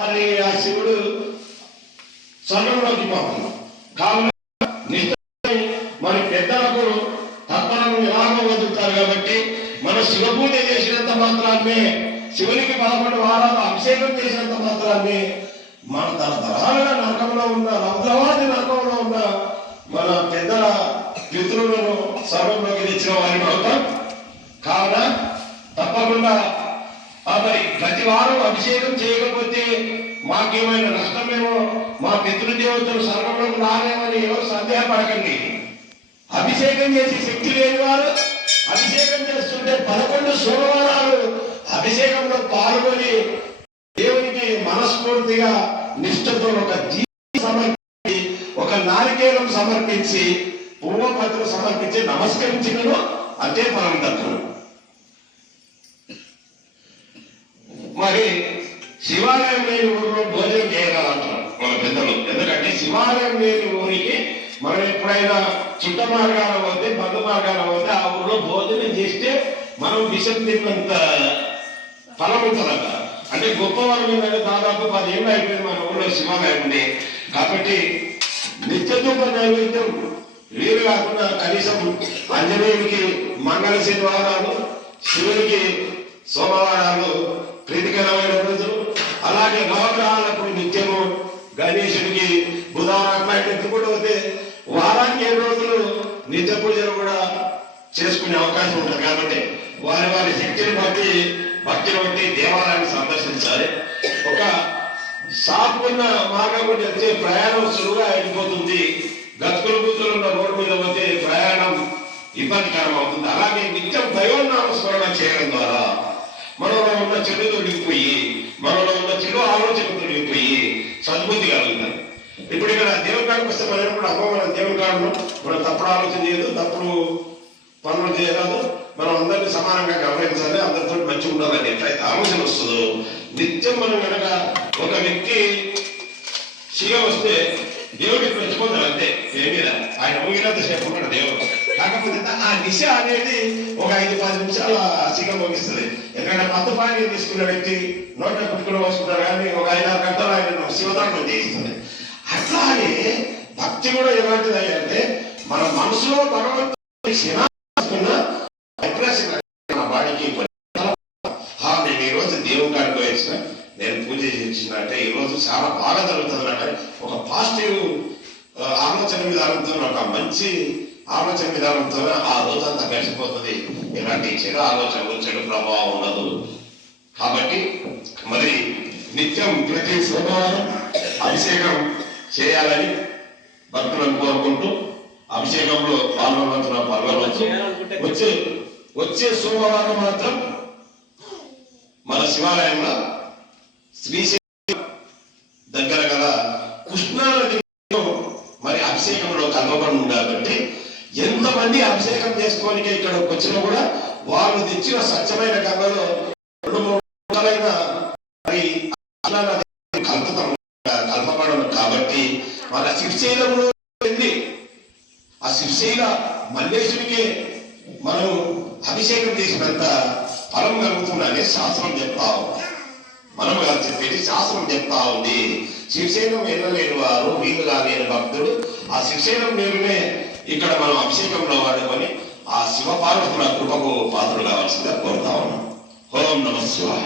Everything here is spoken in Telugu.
ఆ శివుడు స్వర్గంలోకి పోతున్నాం కావున మరి పెద్దలకు తర్పణను ఎలాగో వదులుతారు కాబట్టి మన శివ పూజ చేసినంత మాత్రాన్నే శివునికి పదకొండు వారాలు అభిషేకం చేసినంత మాత్రాన్నే మన తరతరాలుగా నరకంలో ఉన్న రౌద్రవాది నరకంలో ఉన్న మన పెద్దల పితృలను సర్వంలోకి తెచ్చిన వారిని అవుతాం కావున తప్పకుండా మరి ప్రతి వారం అభిషేకం చేయకపోతే మాకేమైనా నష్టమేమో మా పితృదేవతలు స్వర్గంలోకి రాలేమని ఎవరు సందేహపడకండి. అభిషేకం చేసి శక్తి లేని వారు అభిషేకం చేస్తుంటే పదకొండు సోమవారాలు అభిషేకంలో పాల్గొని దేవునికి మనస్ఫూర్తిగా నిష్ఠతో ఒక దీపం సమర్పించి ఒక నారికేలం సమర్పించి పూర్వపత్రం సమర్పించి నమస్కరించినను అదే పరమ తత్వం మరి శివాలయం లేని ఊరిలో భోజనం చేయగలంటారు మన పెద్దలు. ఎందుకంటే శివాలయం లేని ఊరికి మనం ఎప్పుడైనా చుట్ట మార్గాల పోతే బంధు మార్గాల పోతే ఆ ఊరిలో భోజనం చేస్తే మనం విషం తిన్నంత ఫలం ఉంటుందట. అంటే గొప్ప వరం ఏంటంటే దాదాపు పదిహేను అయిపోయింది మన ఊళ్ళో శివాలయం ఉంది కాబట్టి నిత్యధూప నైవేద్యం వీలు కాకుండా కనీసం ఆంజనేయుడికి మంగళ శనివారాలు శివునికి సోమవారాలు ప్రీతికరమైన రోజులు అలాగే నవగ్రహాలకు నిత్యము గణేశుడికి బుధవారం కూడా పోతే వారానికి ఏడు రోజులు నిత్య పూజలు కూడా చేసుకునే అవకాశం ఉంటుంది. కాబట్టి వారి వారి శక్తిని బట్టి భక్తిని బట్టి దేవాలయాన్ని సందర్శించాలి. ఒక సాపున్న మార్గం గురించి వచ్చే ప్రయాణం సులువుగా అయిపోతుంది. గతుకుల గుతులు ఉన్న రోడ్డు మీద పోతే ప్రయాణం ఇబ్బందికరం అవుతుంది. అలాగే నిత్యం దైవనామ స్మరణ చేయడం ద్వారా మనలో ఉన్న చెడు తొలగిపోయి మనలో ఉన్న ఇక్కడ దేవుని వస్తే మనం ఎప్పుడు అమ్మ మనం దేవుని మనం తప్పుడు ఆలోచన చేయదు తప్పుడు పనులు చేయరాదు. మనం అందరినీ సమానంగా గమనించాలి అందరితో మంచిగా ఉండాలని ఎట్లయితే ఆలోచన వస్తుందో. నిత్యం మనం కనుక ఒక వ్యక్తి శివ వస్తే దేవుడికి మెచ్చుకుంటారు అంతే. ఏమీ ఆయన ఊగినంత సేపు ఉంటాడు దేవుడు. కాకపోతే ఆ దిశ అనేది ఒక ఐదు పది నిమిషాల శిగ భోగిస్తుంది. ఎందుకంటే మత్తు పాయింట్ తీసుకున్న వ్యక్తి నోట్లో పుట్టుకుని వస్తుంటారు కానీ ఒక ఐదారు గంటలు ఆయన శివతాండం చేయిస్తుంది. అట్లానే భక్తి కూడా ఎలాంటిది అంటే మన మనసులో భగవంతుని క్షణాస్తున్న నా బాడీకి నేను ఈ రోజు దేవుని కాడికి వేసిన నేను పూజ చేసినట్టే ఈ రోజు చాలా బాగా జరుగుతుందంటే ఒక పాజిటివ్ ఆలోచన విధానంతో ఒక మంచి ఆలోచన విధానంతో ఆ రోజంతా గడిచిపోతుంది. ఇలాంటి చెడు ఆలోచనలు చెడు ప్రభావం ఉండదు. కాబట్టి మరి నిత్యం ప్రతి సోమవారం అభిషేకం చేయాలని భక్తులను కోరుకుంటూ అభిషేకంలో పాల్గొనవలసిన పాల్గొనవచ్చు. వచ్చే వచ్చే సోమవారం మాత్రం మన శివాలయంలో శ్రీశైలం దగ్గర గల కృష్ణా నదిలో మరి అభిషేకంలో కలవబడి ఉంది కాబట్టి ఎంతమంది అభిషేకం చేసుకోనికి ఇక్కడికి వచ్చినా కూడా వాళ్ళు తెచ్చిన స్వచ్ఛమైన గంగలో రెండు మూడు రకాలైన మరి కలుపుతాం కలపబడను కాబట్టి వాళ్ళ శివశైలంలో ఉంది. ఆ శివశైల మల్లేశుడికి మనం అభిషేకం చేసినంత ఫలం కలుగుతుందని శాస్త్రం చెప్తా ఉంది. మనం కాదు చెప్పేది శాస్త్రం చెప్తా ఉంది. శివశైలం వెళ్ళలేని వారు వీలు కాలేని భక్తుడు ఆ శివశైలం నీరునే ఇక్కడ మనం అభిషేకంలో వాడుకొని ఆ శివ పార్వతుల కృపకు పాత్రలు కావాల్సిందిగా కోరుతా ఉన్నాం. ఓం నమ శివాయ.